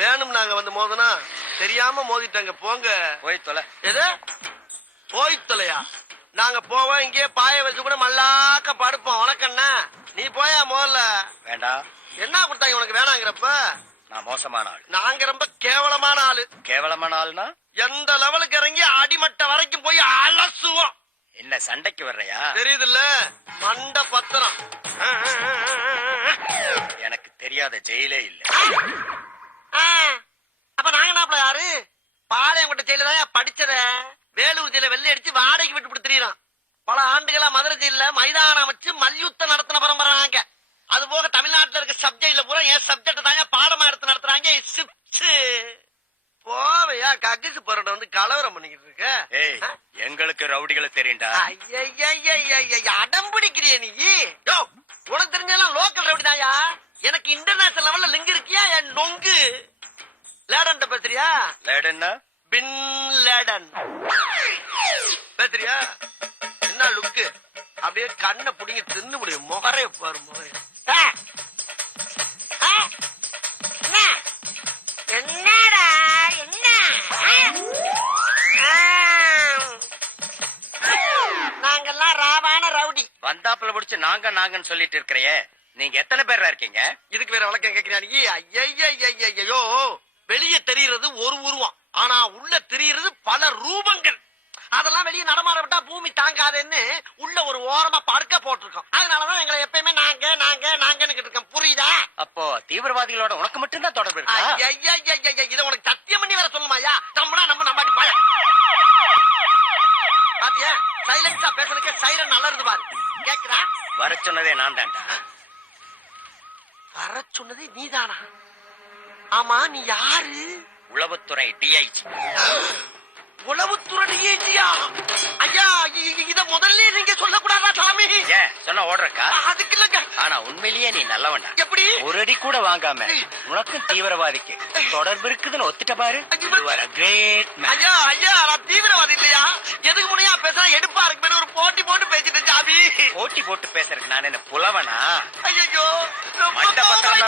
வேணும் நாங்க வந்து மோதனா தெரியாம மோதிட்டாங்க போங்க. போய் தொலை. எது போய் தொலையா? நாங்க போவோம் இங்கே பாய வச்சு கூட மல்லாக்க படுப்போம். உனக்கண்ணா நீ போயா முதல்ல. வேண்டாம். என்ன கொடுத்தாங்க உனக்கு வேணாங்கிறப்ப? நான் மோசமான ஆள். நாங்க ரொம்ப கேவலமான ஆளு. கேவலமான ஆள்னா எந்த லெவலுக்கு இறங்கி அடிமட்ட வரைக்கும் போய் அலசுவோம். என்ன சண்டைக்கு வர்றையா? தெரியுதுல்ல மண்ட பத்திரம். எனக்கு தெரியாத ஜெயிலே இல்ல. அப்ப நாங்க என்ன யாரு? பாளையங்கோட்டை ஜெயில தான் படிச்சத. வேலூர் ஜெயில வெள்ளை அடிச்சு வாடகைக்கு விட்டு கொடுத்துறான். பல ஆண்டுகளா மதுரை ஜெயில மைதானம் வச்சு மல்யுத்தம் நடத்தின பரம்பரை நாங்க. அது போக தமிழ்நாட்டுல இருக்க சப்ஜெக்ட்ல பூரா என் சப்ஜெக்ட் தாங்க பாடமா எடுத்து நடத்துறாங்க. போவையா கக்கிசு பரோட வந்து கலவரம் பண்ணிக்கிட்டு இருக்க. ஏய் எங்களுக்கு ரவுடிகளை தெரியும்டா. அடம் பிடிக்கிறிய நீ? உனக்கு தெரிஞ்சாலும் லோக்கல் ரவுடி தாயா. எனக்கு இன்டர்நேஷனல் லெவல்ல லிங்க் இருக்கியா என் நொங்கு? லேடன் பேசுறியா? லேடன்னா பின் லேடன் பேசுறியா? என்ன லுக்கு? அப்படியே கண்ணை புடிங்க தின்னு முடியும். முகரே பாரு முகரே. என்னடா என்ன? நாங்கெல்லாம் ராவான ரவுடி. வந்தாப்புல முடிச்சு நாங்கன்னு சொல்லிட்டு இருக்கிறையே, நீங்க எத்தனை பேரா இருக்கீங்க? இதுக்கு வேற வழக்கம் கேட்கிறீங்க? ஐயோ வெளியே தெரிகிறது ஒரு உருவம், ஆனா உள்ள தெரிகிறது பல ரூபங்கள். அதெல்லாம் வெளியே நடமாட விட்டா பூமி தாங்காதுன்னு உள்ள ஒரு ஓரமா படுக்க போட்டிருக்கோம். அதனாலதான் எங்களை எப்பயுமே நாங்கன்னு இருக்கோம். புரியுதா? அப்போ தீவிரவாதிகளோட உனக்கு மட்டும்தான் தொடர்பு இருக்கா? இதை உனக்கு சத்தியம் பண்ணி வேற சொல்லுமாயா? நம்மனா நம்பாட்டி பாயா. பாத்தியா சைலன்ஸா பேசுறதுக்கு சைரன் அலறுது பாரு. கேக்குறா? வர சொன்னதே நான் தான்டா. வர சொன்னதே நீதானா? ஆமா நீ யாரு? உளவுத்துறை டிஐஜி. உளவுத்துறை டிஐஜியா? ஐயா இத முதல்ல நீங்க சொல்லக்கூடாதா சாமி? ஏன் சொன்ன ஓடுறக்கா? அதுக்கு இல்லங்க. ஆனா உண்மையிலேயே நீ நல்லவன்டா. எப்படி? ஒரு அடி கூட வாங்காம உனக்கும் தீவிரவாதிக்கு தொடர்பு இருக்குதுன்னு ஒத்துட்ட பாரு. ஐயா நான் தீவிரவாதி இல்லையா? எதுக்கு முறையா பேசுறா? எடுப்பா இருக்கு ஒரு போட்டி போட்டு பேசிட்டு சாமி. போட்டி போட்டு பேசுறதுக்கு நான் என்ன புலவனா? ஐயோ மண்ட பத்திரம்